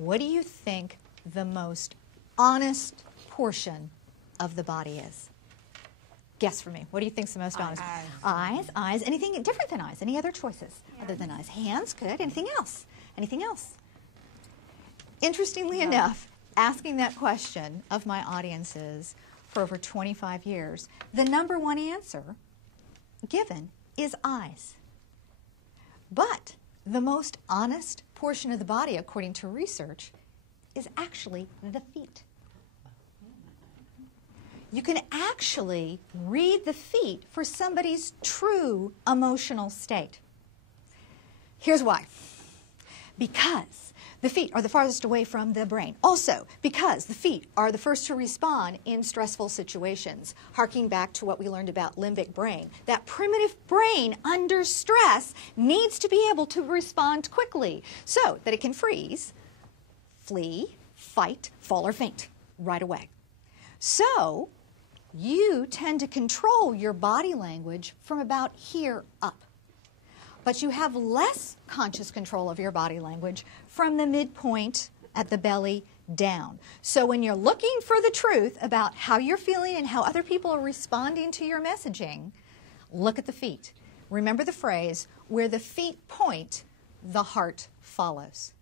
what do you think the most honest portion of the body is? Guess for me. What do you think's the most honest? Eyes. Eyes. Anything different than eyes? Any other choices other than eyes? Hands. Good. Anything else? Anything else? Interestingly enough, asking that question of my audiences for over 25 years, the number one answer given is eyes. But the most honest portion of the body, according to research, is actually the feet. You can actually read the feet for somebody's true emotional state. Here's why. Because the feet are the farthest away from the brain. Also, because the feet are the first to respond in stressful situations. Harking back to what we learned about limbic brain, that primitive brain under stress needs to be able to respond quickly so that it can freeze, flee, fight, fall, or faint right away. So, you tend to control your body language from about here up. But you have less conscious control of your body language from the midpoint at the belly down. So when you're looking for the truth about how you're feeling and how other people are responding to your messaging, look at the feet. Remember the phrase, where the feet point, the heart follows.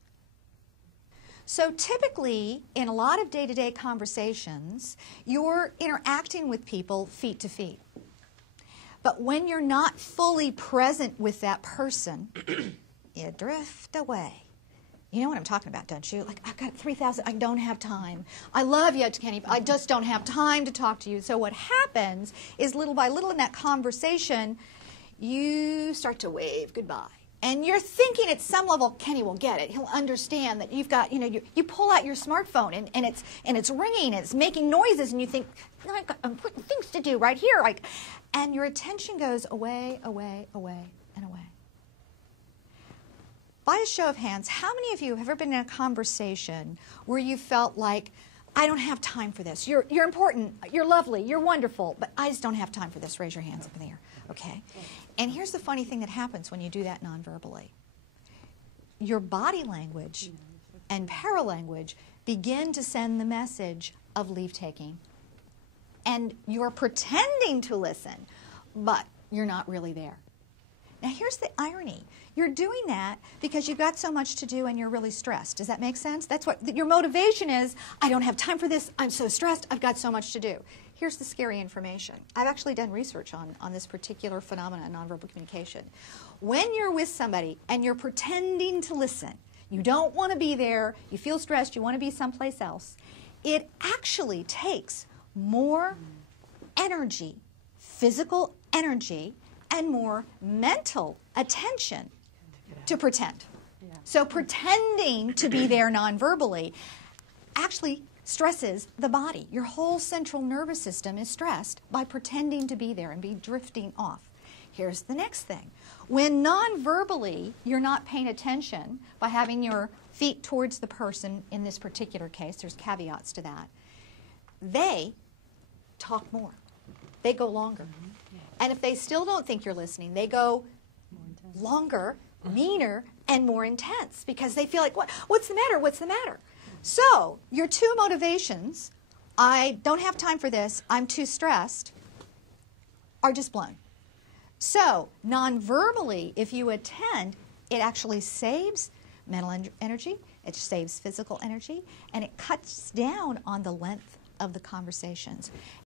So typically, in a lot of day-to-day conversations, you're interacting with people feet to feet. But when you're not fully present with that person, you drift away. You know what I'm talking about, don't you? Like, I've got 3,000, I don't have time. I love you, Kenny, but I just don't have time to talk to you. So what happens is little by little in that conversation, you start to wave goodbye. And you're thinking at some level, Kenny will get it. He'll understand that you've got, you pull out your smartphone and it's ringing, it's making noises, and you think, I've got important things to do right here. And your attention goes away, away, away, and away. By a show of hands, how many of you have ever been in a conversation where you felt like, I don't have time for this. You're important, you're lovely, you're wonderful, but I just don't have time for this. Raise your hands up in the air. Okay. And here's the funny thing that happens when you do that non-verbally. Your body language and paralanguage begin to send the message of leave-taking. And you're pretending to listen, but you're not really there. Now here's the irony. You're doing that because you've got so much to do and you're really stressed. Does that make sense? That's what your motivation is. I don't have time for this. I'm so stressed. I've got so much to do. Here's the scary information. I've actually done research on this particular phenomenon, nonverbal communication. When you're with somebody and you're pretending to listen, you don't want to be there, you feel stressed, you want to be someplace else, it actually takes more energy, physical energy, and more mental attention to pretend. So pretending to be there non-verbally actually stresses the body. Your whole central nervous system is stressed by pretending to be there and be drifting off. Here's the next thing. When non-verbally you're not paying attention by having your feet towards the person in this particular case, there's caveats to that, they talk more. They go longer. And if they still don't think you're listening, they go longer, meaner, and more intense because they feel like, what's the matter? What's the matter? So your two motivations, I don't have time for this, I'm too stressed, are just blown. So non-verbally, if you attend, it actually saves mental energy, it saves physical energy, and it cuts down on the length of the conversations.